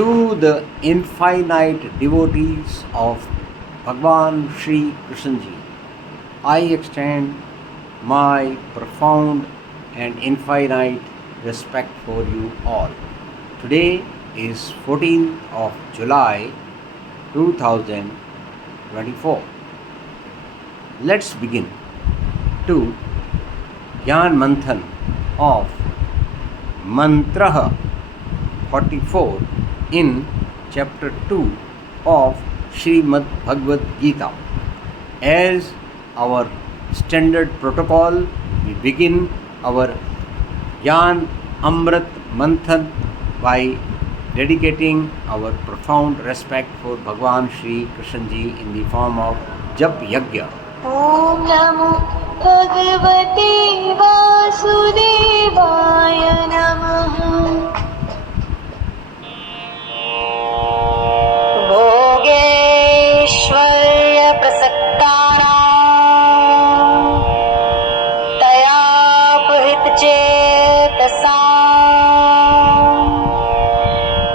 To the infinite devotees of Bhagwan Sri Krishna Ji, I extend my profound and infinite respect for you all. Today is 14th of July 2024. Let's begin to Gyan Manthan of Mantra 44 in chapter 2 of Srimad Bhagavad Gita. As our standard protocol, we begin our Gyan Amrit Manthan by dedicating our profound respect for Bhagwan Sri Krishna Ji in the form of Jap Yajna. Om Namo Bhagavate Vasudevaya Namaha. भोगेश्वर्य प्रसक्तानां तयापहृत चेतसां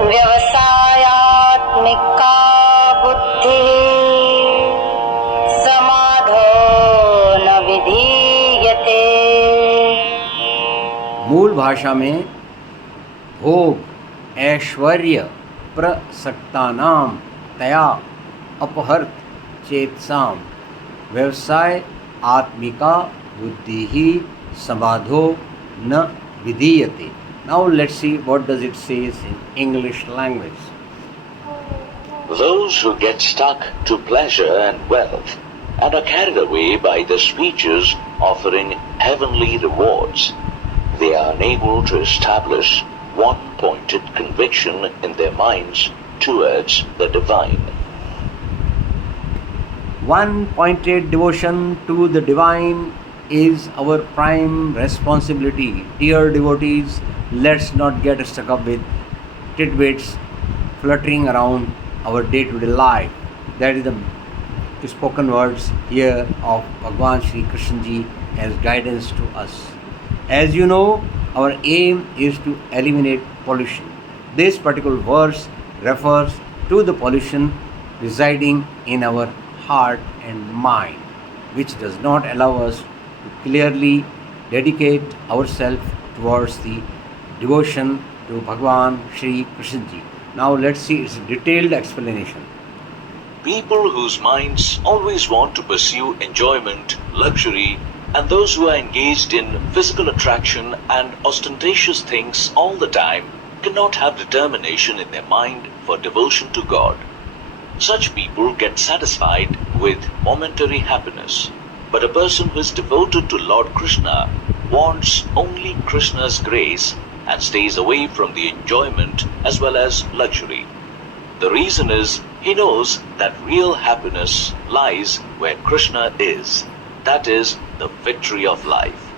व्यवसायात्मिका बुद्धिः समाधो न विधीयते। मूल भाषा में भोग ऐश्वर्य प्रसक्तानाम तया अपहर्त चेतसाम व्यवसाय आत्मिका बुद्धि ही समाधो न विधीयते. Now let's see what does it says in English language. Those who get stuck to pleasure and wealth and are carried away by the speeches offering heavenly rewards, they are unable to establish one-pointed conviction in their minds towards the divine. One-pointed devotion to the divine is our prime responsibility. Dear devotees, let's not get stuck up with tidbits fluttering around our day-to-day life. That is the spoken words here of Bhagwan Sri Krishna Ji as guidance to us. As you know, our aim is to eliminate pollution. This particular verse refers to the pollution residing in our heart and mind, which does not allow us to clearly dedicate ourselves towards the devotion to Bhagwan Sri Krishna Ji. Now let's see its detailed explanation. People whose minds always want to pursue enjoyment, luxury, and those who are engaged in physical attraction and ostentatious things all the time cannot have determination in their mind for devotion to God. Such people get satisfied with momentary happiness, but a person who is devoted to Lord Krishna wants only Krishna's grace and stays away from the enjoyment as well as luxury. The reason is he knows that real happiness lies where Krishna is, that is, the victory of life.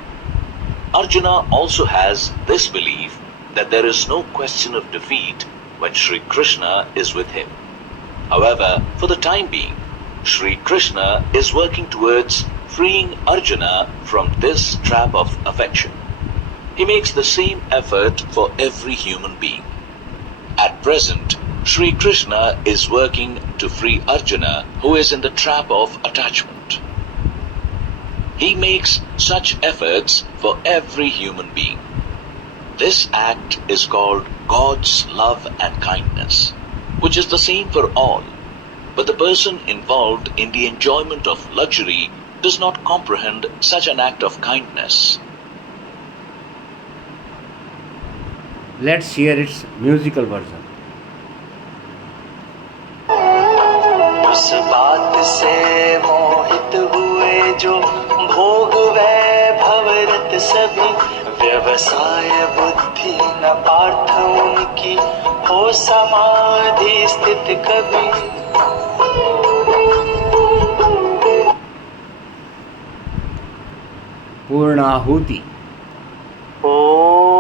Arjuna also has this belief that there is no question of defeat when Sri Krishna is with him. However, for the time being, Sri Krishna is working towards freeing Arjuna from this trap of affection. He makes the same effort for every human being. At present, Sri Krishna is working to free Arjuna, who is in the trap of attachment. He makes such efforts for every human being. This act is called God's love and kindness, which is the same for all. But the person involved in the enjoyment of luxury does not comprehend such an act of kindness. Let's hear its musical version. उस बात से मोहित हुए जो भोग वैभव रत सभी व्यवसाय बुद्धि न पार्थ उनकी हो समाधि स्थित कभी. Purnahuti. ओम